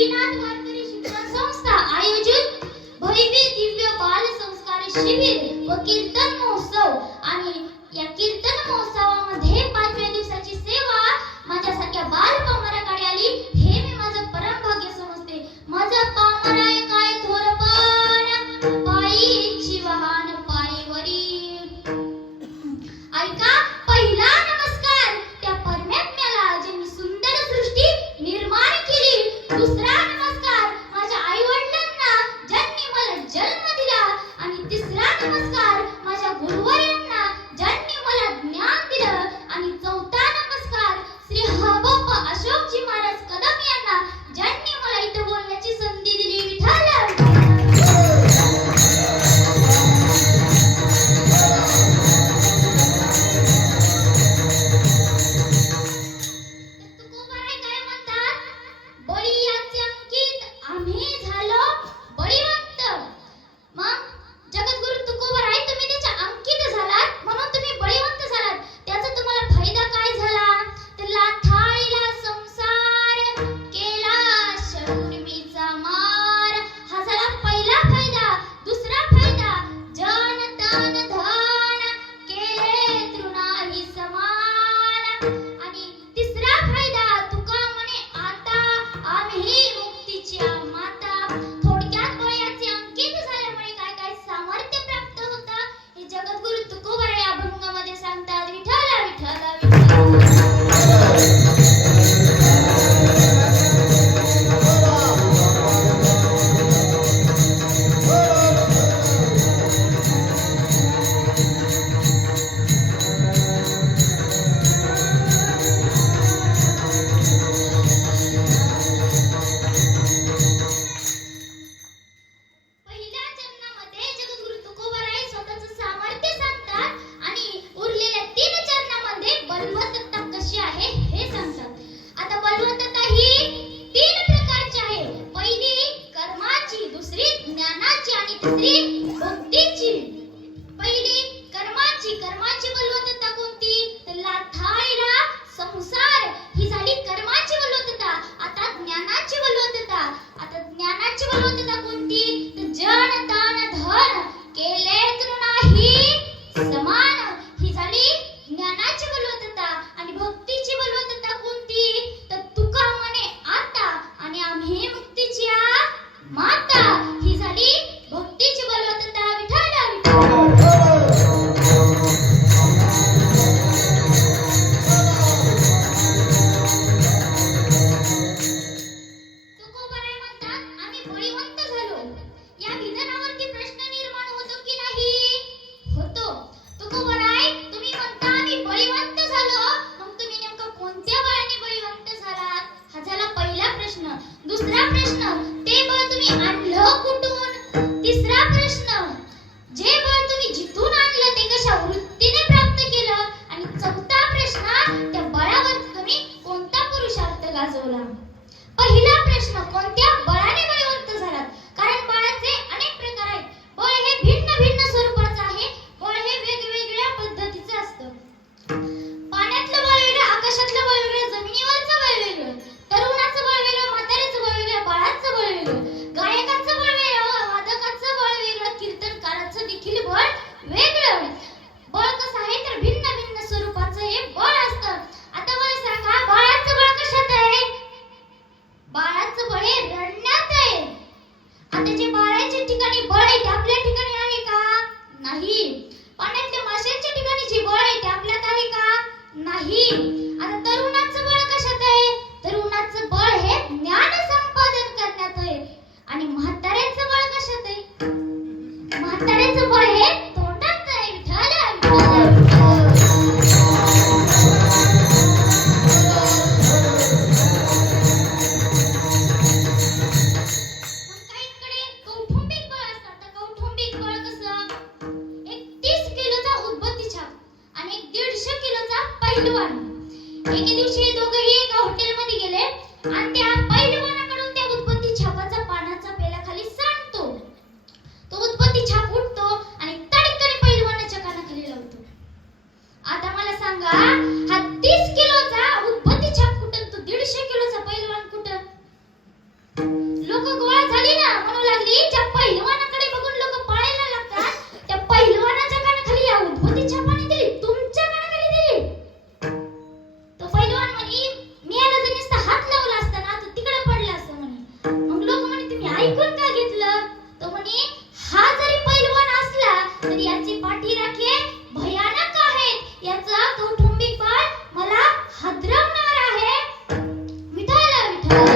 श्रीनाथ वारकरी शिक्षण संस्था आयोजित भव्य दिव्य बाल संस्कार शिबिर व कीर्तन महोत्सव आणि या कीर्तन महोत्सवामध्ये 5व्या दिवसाची सेवा माझ्यासारख्या बाल पामराकडे आली हे मी माझं परम भाग्य समजते. माझं पामराय काय थोरपण पायीची वाहन पायवरी. ऐका पहिला नमस्कार त्या परमात्म्याला ज्यांनी सुंदर सृष्टी निर्माण केली. दुसरा नमस्कार माझ्या आई वडिलांना ज्यांनी मला जन्म दिला आणि तिसरा नमस्कार माझ्या गुरुवर्यांना ज्यांनी मला ज्ञान दिलं आणि चौथा नमस्कार श्री हबप्पा अशोकजी महाराज कदम यांना ज्यांनी मला इथं बोलण्याची संधी दिली. विठ्ठल एके दिवशी दोघेही एका हॉटेलमध्ये गेले आणि त्या पैलवानाकडून त्या उत्पत्ती छापाचा पानाचा पेला खाली सांडतो. तो उत्पत्ती छाप उठतो आणि तडकन पैलवानाच्या कानाखाली लावतो. आता मला सांगा, हा 30 किलोचा उत्पत्ती छाप कुठं, तो 150 किलोचा पैलवान कुठं? लोक गोळा झाली ना, म्हणू लागली ज्या पहिलवानाकडे बघून लोक पळायला लागतात, त्या पहिलवानाच्या कानाखाली या उद्बत्तीच्या पाणी दिली, तुमच्या कानाखाली दिली. तो पहिलवान म्हणे, मी याला जर नुसता हात लावला असता ना तर तिकडे पडला असता म्हणे. मग लोक म्हणे तुम्ही ऐकून का घेतलं? तो म्हणे हा जरी पहिलवान असला तरी याची पाठी राखे भयानक आहेत, याचा कौटुंबिक बळ मला हादरवणार आहे. विठ्ठल विठ्ठल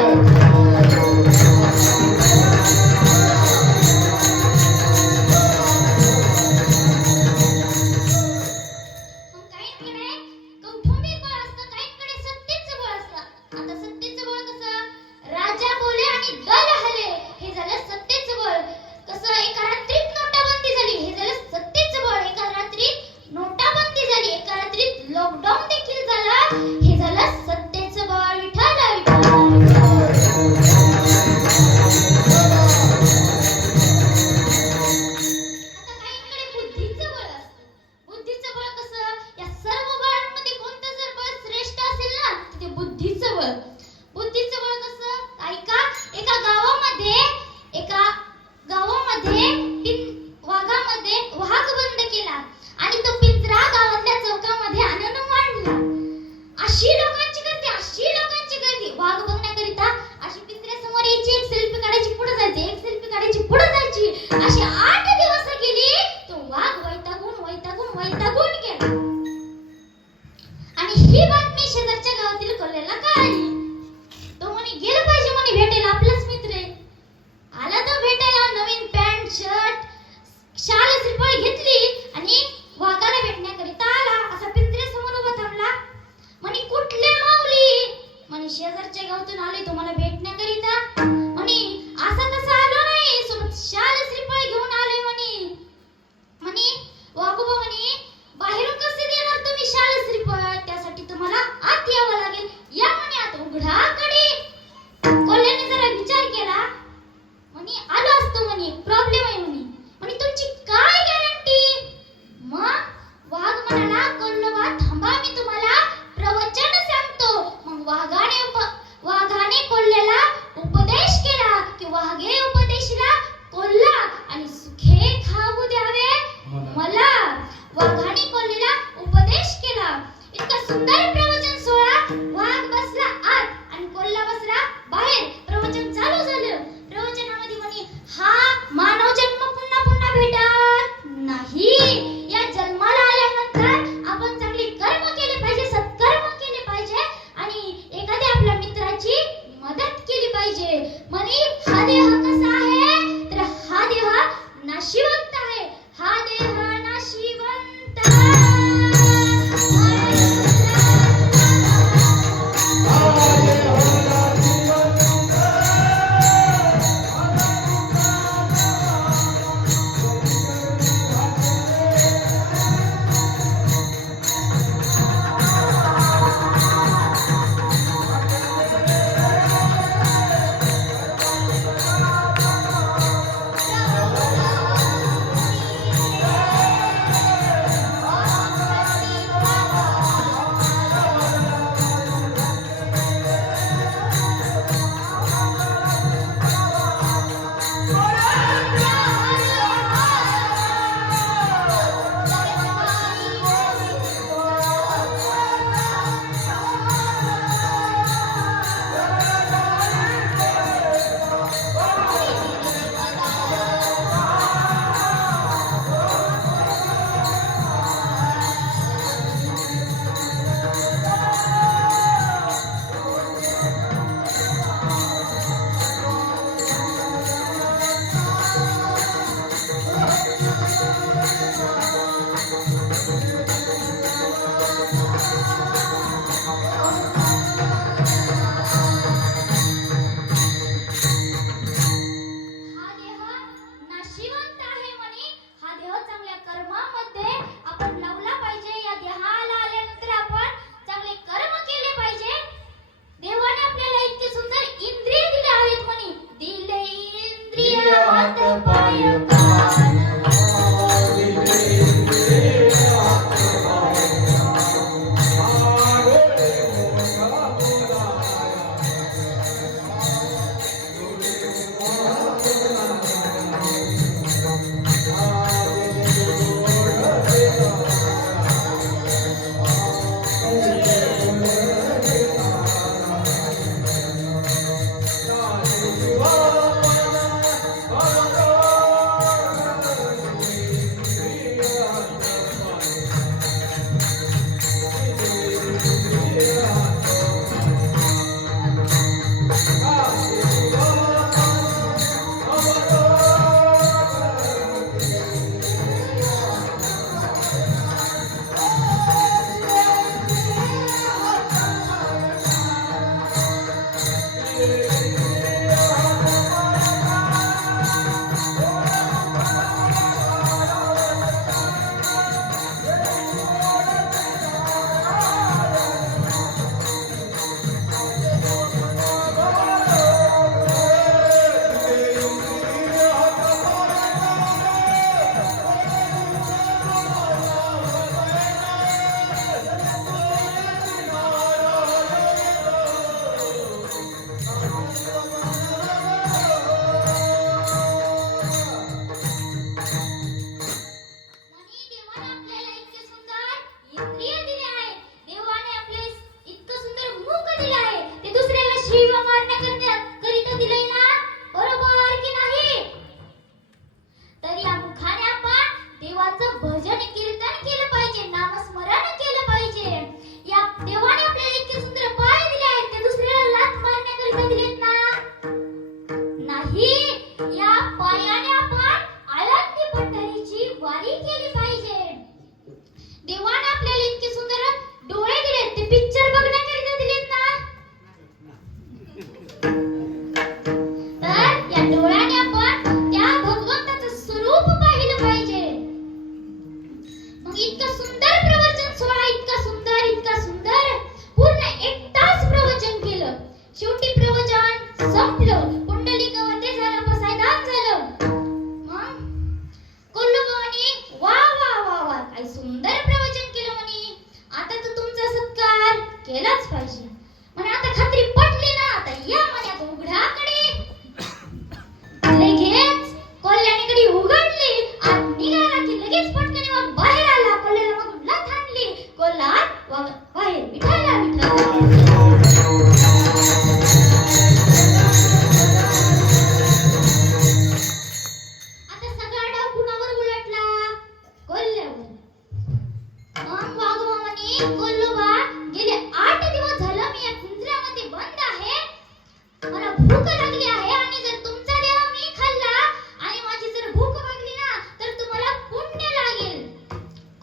नाही, या पायाने आपण आळंदी पंढरीची वारी केली पाहिजे. देवाने आपल्याला इतके सुंदर डोळे दिलेत, ते पिक्चर बघण्याकरिता दिलेत ना. तर या डोळ्याने आपण त्या भगवंताचं स्वरूप पाहिलं पाहिजे. मग इतकं सुंदर प्रवचन सोहळा, इतका सुंदर पूर्ण 1 तास प्रवचन केलं. शेवटी प्रवचन संपलं, पुंडलिकामध्ये झालं, पसायदान झालं. मग कोल्हाबाने वा वा वा वा काय सुंदर प्रवचन केलं म्हणे. आता तर तुमचा सत्कार केलाच पाहिजे म्हणे. आता खात्री पटली ना, आता या म्हणे आता उघड्याकडे. लगेच कोल्ह्याने उघडली, आत निघाला की लगेच पटकन मग बाहेर आला. कोल्ह्याला मग लाथ हाणली. कोल्हा बाहेर विठाला विठाला. आता सगळा डाव कुणावर उलटला? कोल्ह्यावर. मग वाघोबा म्हणे, कोल्होबा गेले 8 दिवस झालं मी या पिंजऱ्यामध्ये बंद आहे. मला भूक लागली आहे आणि जर तुमचा देव मी खाल्ला आणि माझी जर भूक भागली ना तर तुम्हाला पुण्य लागेल.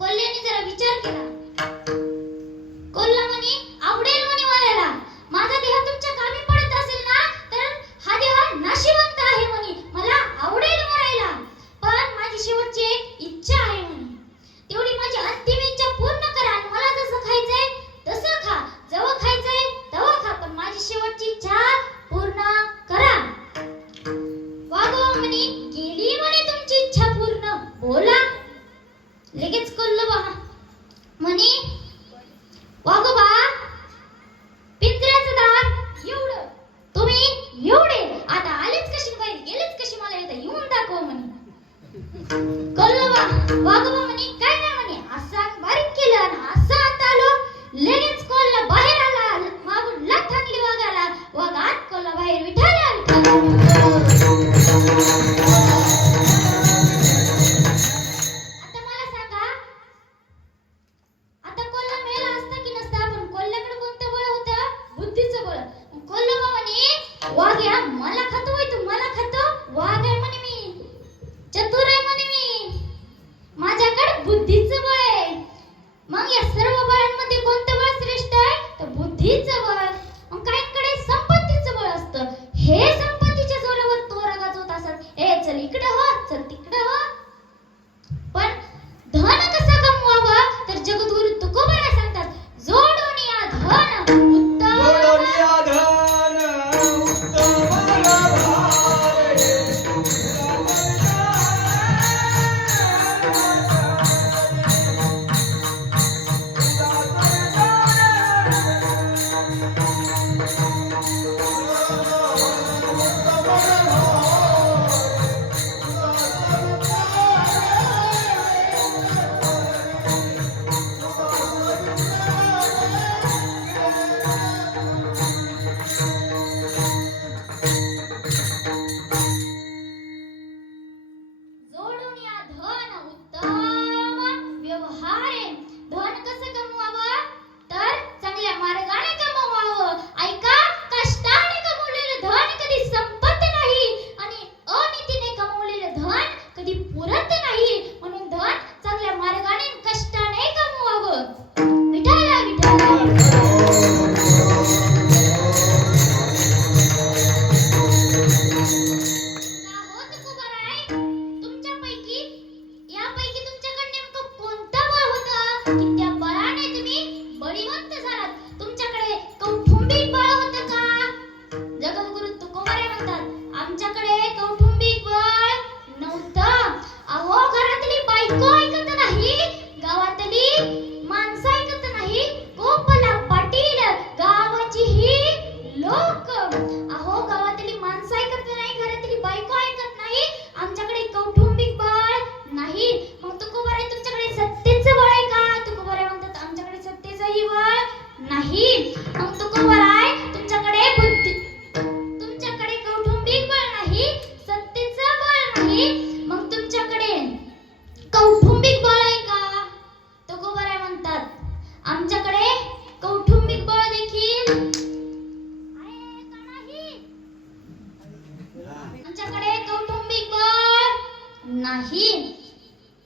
कोल्ह्याने जरा विचार केला. कोल्हा म्हणे, आवडेल म्हणे मरायला. माझा देह तुमच्या कामी पडत असेल ना तर हा देह नाशिवंत आहे म्हणे. मला आवडेल मरायला. पण माझी शेवटची एक इच्छा आहे म्हणे. तेवढी माझी अंतिम इच्छा पूर्ण करा आणि मला जसं खायचंय तसं खा, जेव्हा खायचंय तेव्हा खा, पण माझी शेवटची इच्छा पूर्ण करा. वाघोबा म्हणे, केली म्हणे तुमची इच्छा पूर्ण, बोला. लगेच कोल्होबा म्हणे, वाघोबा पिंजऱ्याचं दार एवढं, तुम्ही एवढे आता आलेच कशी बाहेर, गेलेच कशी, मला इथं येऊन दाखव म्हणे. कोल्होबा वाघोबा म्हणे, काय नाही म्हणे, असं बारीक केलं आणि असं आत आलो. लगेच कोल्हा बाहेर आला, मागून लाथ हाणली वाघाला. वाघ आत, कोल्हा बाहेर विठाला विठाला. आता मला सांगा, आता कोल्हा मेला असता की नसता, पण कोल्ह्याकडे कोणतं बळ होतं? बुद्धीचं बळ. कोल्होबा म्हणे, वाघ या मला खातो होय, तू मला खातो? वाघ आहे म्हणे मी, चतुर आहे म्हणे मी, माझ्याकडे आमच्याकडे कौटुंबिक बळ नाही.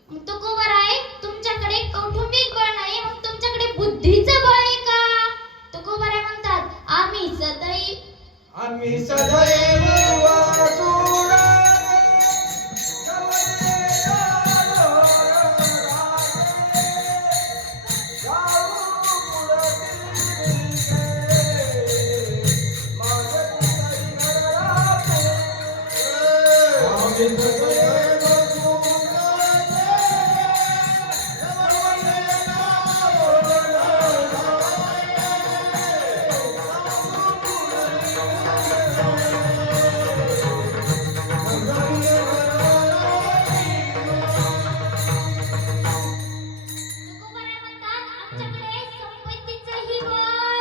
मग तुकोबर आहे तुमच्याकडे कौटुंबिक बळ नाही, मग तुमच्याकडे बुद्धीचं बळ आहे का? तुकोबर आहे म्हणतात आम्ही सदैव वासुदेव तुकोबर आहे म्हणतात आमच्याकडे संपत्तीचंही बळ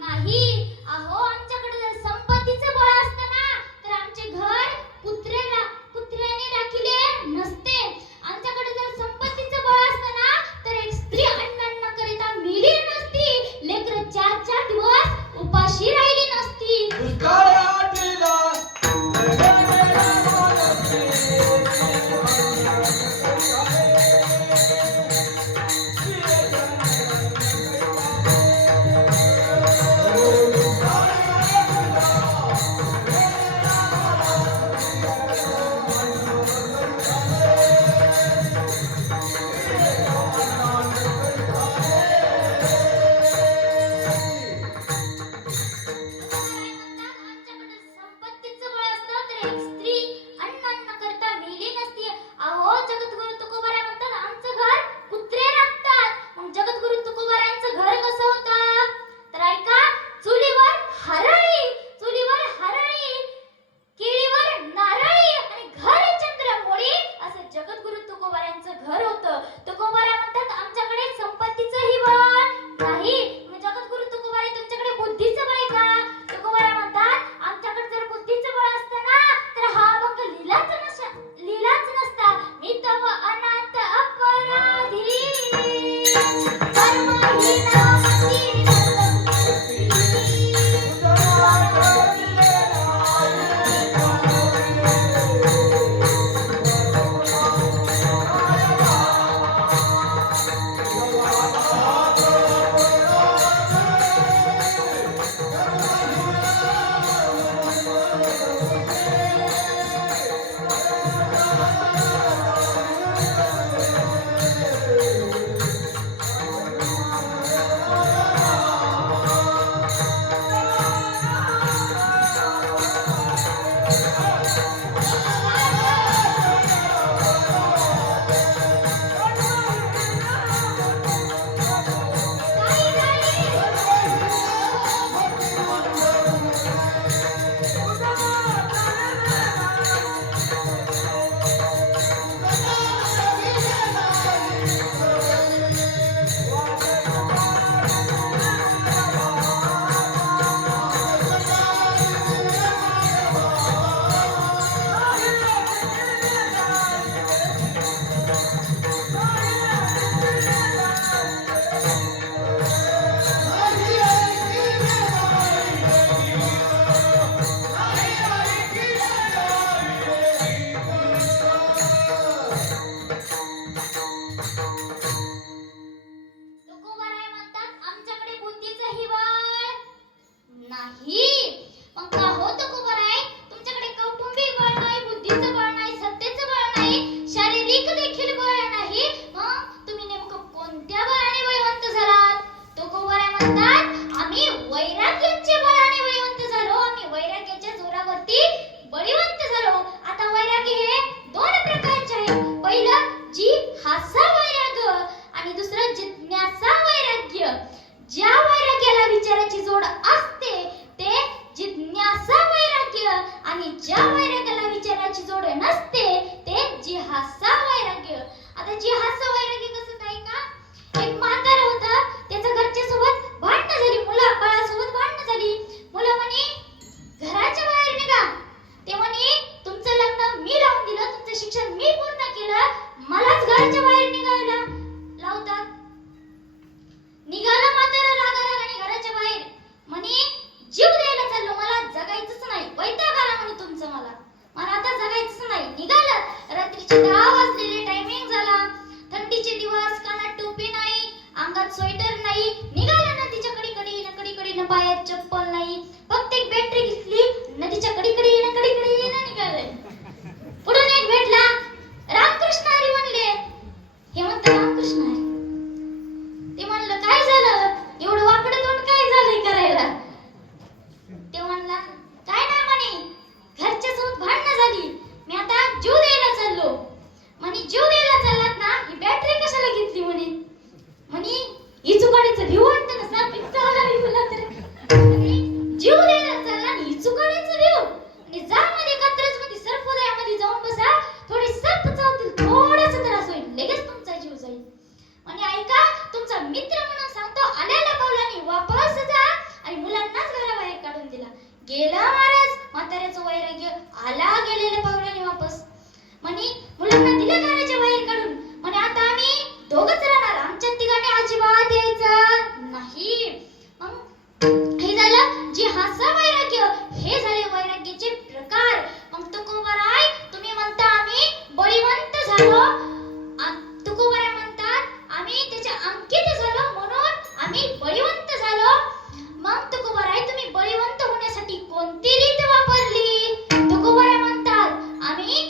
नाही. अहो आमच्याकडे जर संपत्तीचं बळ असतं ना तर आमचे घर कुत्र्याने राखिले नसते. आमच्याकडे जर संपत्तीचं बळ असतं ना तर एक स्त्री अन्न करिता मेली नसती, लेकरं 4-4 दिवस उपाशी राहिली नसती. आमच्याकडे संपत्तीचं बळ असतं तर एक स्त्री अन्न करता मेली नसती. अहो जगद्गुरु तुकोबाराय म्हणतात आमचं घर कुत्रे राखतात. मग जगद्गुरु तुकोबारायांचं घर कसं होतं तर ऐका, चुलीवर हरळी, केळीवर नारळी आणि घर चंद्रमोळी असं जगद्गुरु तुकोबारायांचं घर होतं. तुकोबाराय म्हणतात आमच्याकडे संपत्तीचंही बळ नाही. मग जगद्गुरु तुकोबाराय तुमच्याकडे बुद्धीचं बळ आहे का? तुकोबाराय म्हणतात आमच्याकडे जर बुद्धीचं बळ असतं ना तर हा अभंग लिहिलाच नसता. मी तव अनाथ अपराधी कर्महीन तुकोबाराय म्हणतात आमच्याकडे बुद्धीचंही बळ नाही. मग का हो तुकोबाराय तुमच्याकडे कौटुंबिक बळ नाही, बुद्धीचं बळ नाही, सत्तेचं बळ नाही, शारीरिक देखील बळ नाही. मग तुम्ही नेमकं कोणत्या बळाने बळवंत झालात? तुकोबाराय म्हणतात आम्ही वैराग्याच्या बळाने बळवंत झालो. आम्ही वैराग्याच्या जोरावरती बळवंत झालो. आता वैराग्य हे 2 प्रकारचे आहे. पहिलं जिहासा वैराग्य आणि दुसरं जिज्ञासा वैराग्य. ज्या वैराग्याला विचाराची जोड असते ते जिज्ञासा वैराग्य आणि ज्या वैराग्याला विचाराची जोड नसते ते जिहासा वैराग्य. आता जिहासा वैराग्य कसं काय का, एक म्हातारा होता, त्याच्या घरच्या सोबत भांडणं झाली, मुलाबाळासोबत भांडणं झाली. मुलं म्हणे घराच्या बाहेर निघा. ते म्हणे तुमचं लग्न मी लावून दिलं, तुमचं शिक्षण मी पूर्ण केलं, मलाच घराच्या बाहेर निघायला लावतात. निघाला म्हातारा रागारागाने घराच्या बाहेर, म्हणे जीव द्यायला चाललो, मला जगायचंच नाही, वैताग आला म्हणे तुमचं मला आता वापस. म्हणे मुलांना दिलं घराच्या बाहेर काढून. म्हणे आता आम्ही दोघच राहणार, आमच्या तिघांनी अजिबात यायचं नाही. मग हे झालं जे हास्य वैराग्य, हे झाले वैराग्याचे प्रकार. मग तुकोबाराय तुम्ही म्हणता आम्ही बळीवंत झालो. तुकोबाराय म्हणतात आम्ही त्याच्या अंकित झालो म्हणून आम्ही बळीवंत झालो. मग तुकोबाराय तुम्ही बळीवंत होण्यासाठी कोणती रीत वापरली? तुकोबाराय म्हणतात आम्ही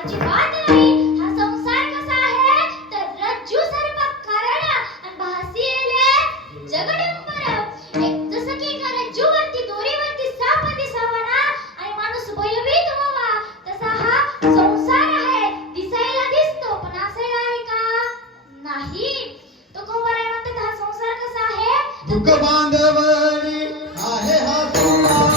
अजिबात नाही. हा संसार कसा आहे तर रज्जू सर्पाकार आणि भासी येले जगडंबर. जसं की एका रज्जूवरती दोरीवरती साप दिसावा ना आणि माणूस भयभीत व्हावा, तसा हा संसार आहे. दिसायला दिसतो पण असायला आहे का? नाही. तो कोवराय म्हणतात हा संसार कसा आहे? दुःख बांधवरी आहे हा संसार.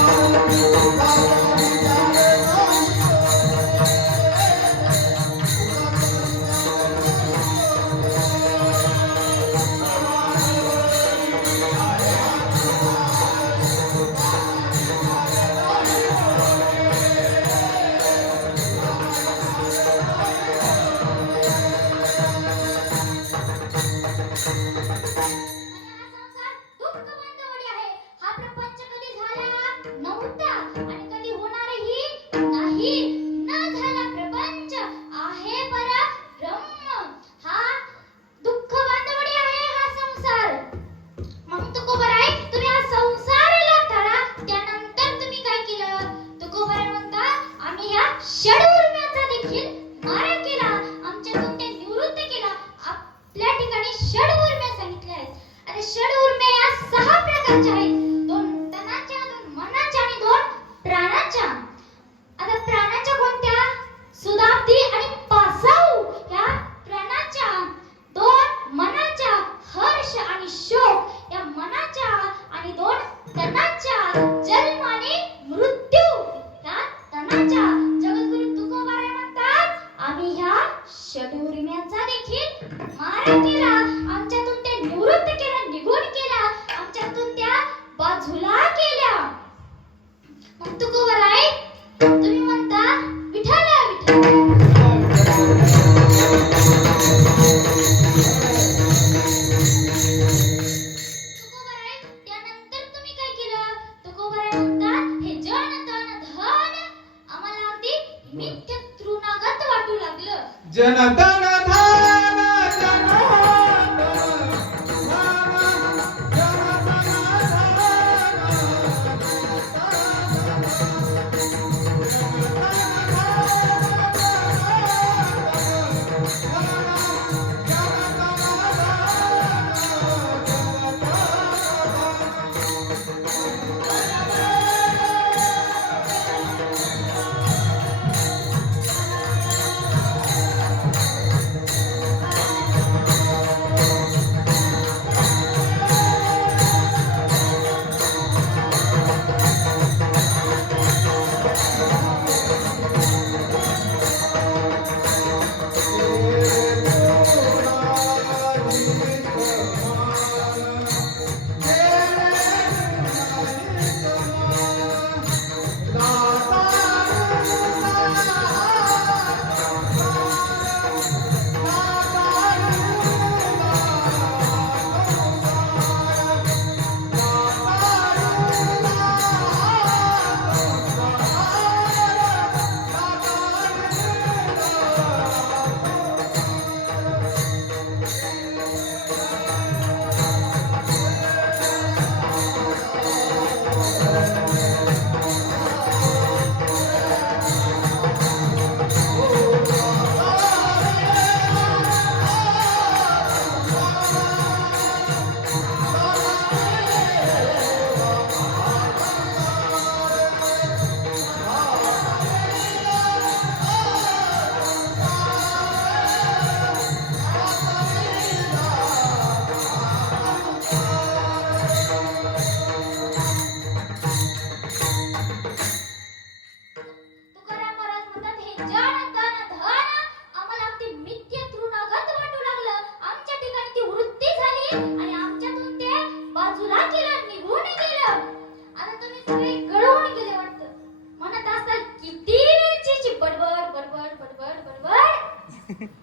बडबड